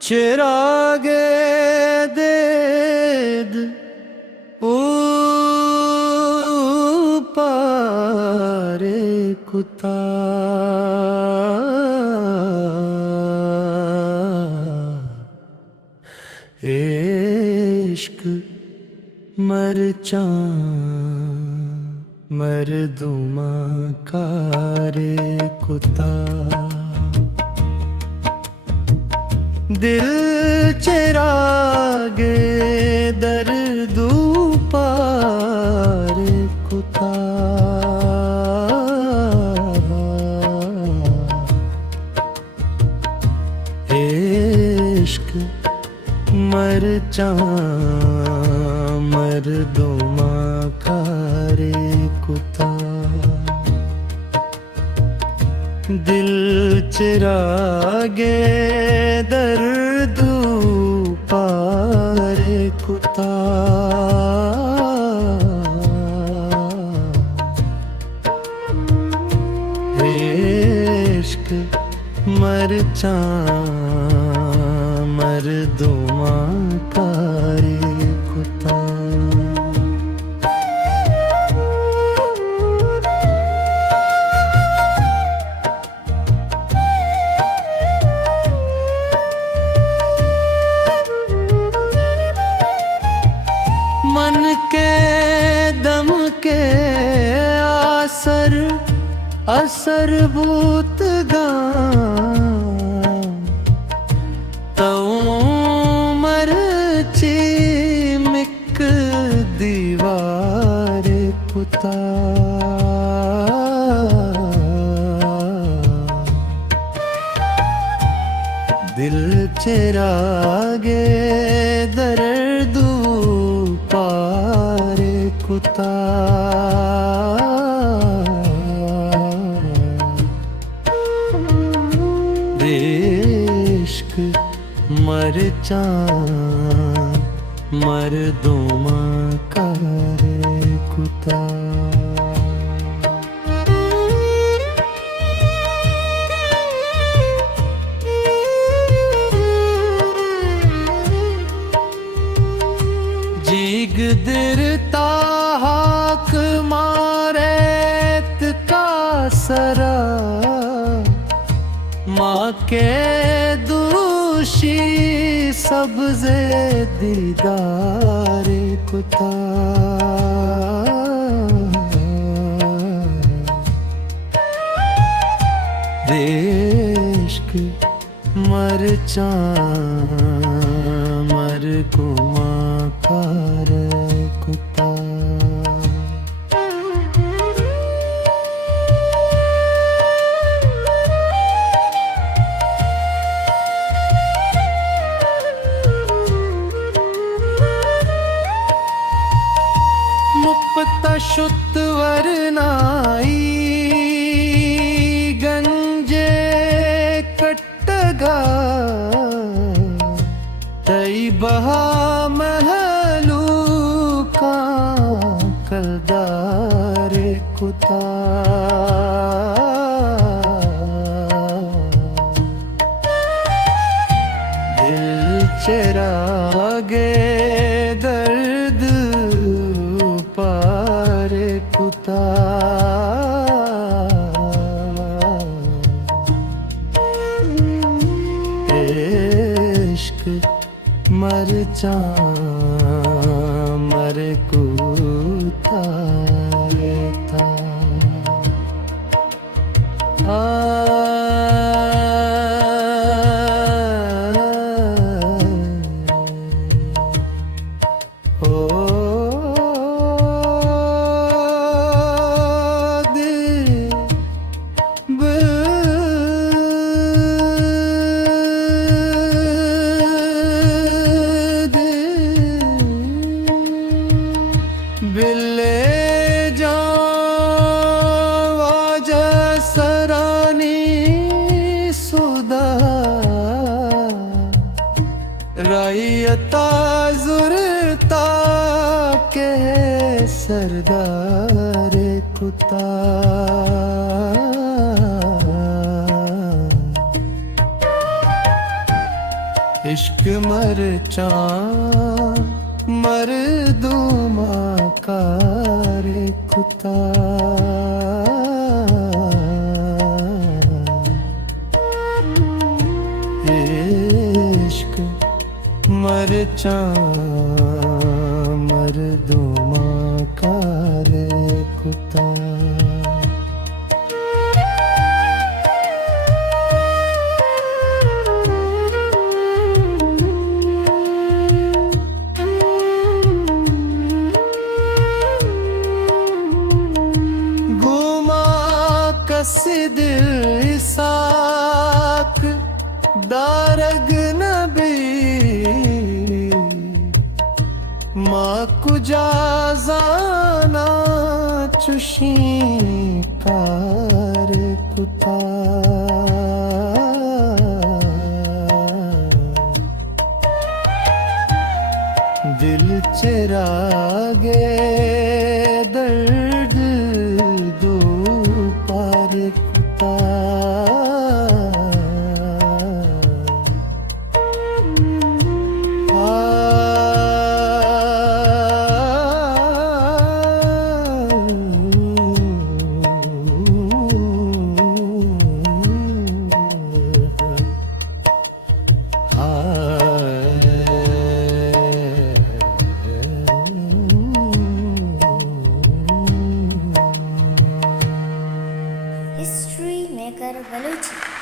चिरागे देद पारे कुता इश्क मरचा मरदुमा कारे कुता दिल चिरागे दर्दू पार कुता इश्क मरचा मरदुमा कारे कुता दिल चिरागे दर्दू पारे कुता इश्क मरचा मरदुमा कारे कुता मन के दम के आसर असर भूत तो मरची मिक दीवार कुता दिल चिरागे दर्दू पार कुता इश्क मरचा मरदुमा कारे कुता जीग दिरता हाक मारेत का सरा माँ के दूषी सब्ज़े दीदार कुता इश्क मरचा मरकुमा कारे कुता मुफ्त शुत वरनाई गंजे कटगा तई बहा महलू का कलदार कुता दिल चिरागे दर्द पार कुता इश्क मरचा मरकुता बिल्ले वाज सरानी सुदा रैयता जुरता के सरदार कुता इश्क मरचा मरदूमा का रे कुता इश्क मरचा मरदूमा का रे कुता दिल इसाक दारग नबी माँ कुजा जाना चुशी कार कुता दिल चिरागे दर्द दो पार कुता History Maker Balochi.